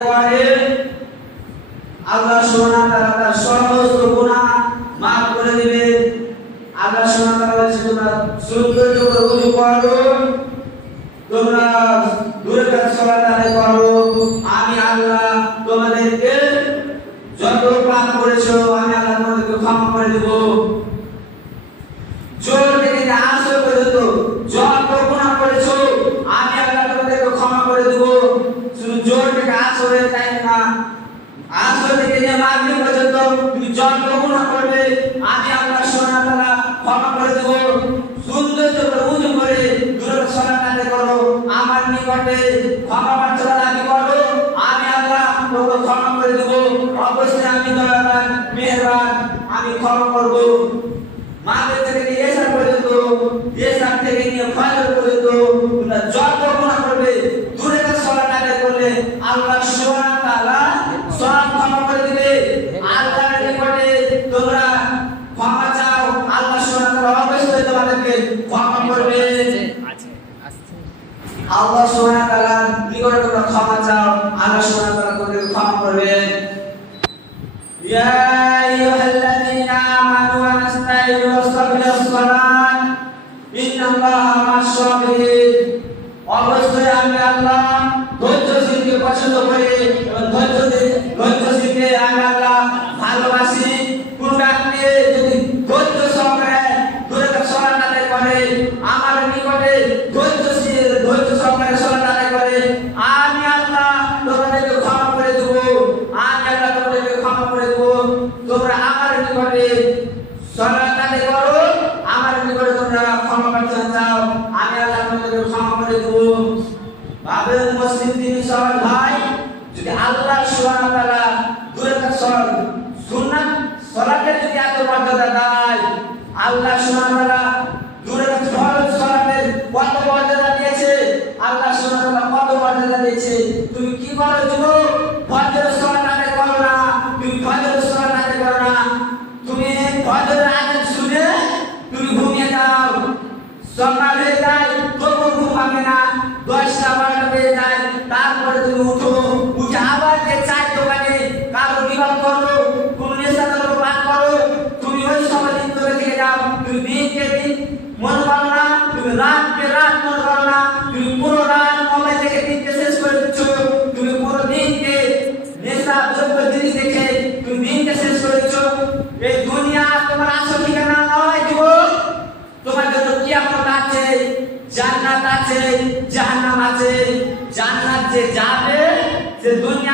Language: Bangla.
আল্লাহ সুবহানাহু ওয়া তাআলা সমস্ত গুনাহ maaf করে দিবেন। আল্লাহ সুবহানাহু ওয়া তাআলা বলেছেন তোমরা সুন্দর করে ওযু করো, তোমরা দূরে থেকে সালাত আদায় করো, আমি আল্লাহ তোমাদেরকে যত পাপ করেছো আমি আল্লাহ তোমাদেরকে ক্ষমা করে দেব। জোর থেকে আসর পর্যন্ত যত গুনাহ করেছো আমি আল্লাহ তোমাদেরকে ক্ষমা করে দেব। শুধু জোর থেকে আসরে তাই না, আসর থেকে নিয়ে মাগরিব পর্যন্ত তুমি যত গুনাহ করবে আমি আল্লাহ সুবহানাহু ওয়া তাআলা ক্ষমা করে দেব। সুন্দর করে ওযু করে দূরে সালাত আদায় করো, আমার নিকটে ক্ষমা প্রার্থনা দাবি করো, আমি আল্লাহ তোমাকে ক্ষমা করে দেব। অবশ্যই আমি দয়াবান মেহেরবান, আমি ক্ষমা করব। মাগরিব থেকে নিয়ে ইশার পর্যন্ত, ইশার থেকে নিয়ে ফজর পর্যন্ত তোমরা যত গুনাহ করবে দূরে থেকে সালাত আদায় করলে আল্লাহ সুবহানাহু ওয়া তাআলা সব ক্ষমা করে দিবে। আল্লাহর নিকটে তোমরা ক্ষমা চাও, আল্লাহ সুবহানাহু ওয়া তাআলা অবশ্যই তোমাদেরকে ক্ষমা করবে। আল্লাহ সুবহানাহু ওয়া তাআলার নিকটে তোমরা ক্ষমা চাও, আল্লাহ সুবহানাহু ওয়া তাআলা তোমাদেরকে ক্ষমা করবে। ইয়া আইয়ুহাল্লাযীনা আমানু আস্তাইনু ওয়াসতাগফিরুস সালাত ইন্নাল্লাহা মা'আস সাবিরিন। অবশ্যই আমি আল্লাহ ধৈর্যশীলকে পছন্দ করি এবং ধৈর্যশীলকে আমি আল্লাহ ভালোবাসি। কোন ব্যক্তি যদি ধৈর্য সহকারে দূরে থেকে সালাত আদায় করে, আমার নিকটে ধৈর্য সহকারে সালাত আদায় করে, আমি আল্লাহ তোমাদেরকে ক্ষমা করে দেব। আমি আল্লাহ তোমাদেরকে ক্ষমা করে দেব। তোমরা আমার নিকটে সালাত আদায় করো, আমার নিকটে তোমরা ক্ষমা প্রার্থনা চাও, আমি আল্লাহ তোমাদেরকে ক্ষমা করে দেব। ভাবেন মুসলিম দিনী সবার ভাই, যদি আল্লাহ সুবহানাহু ওয়া তাআলা দূরে থেকে সুন্নাত সালাতের যদি এত মর্যাদা দেয়, আল্লাহ সুবহানাহু ওয়া তাআলা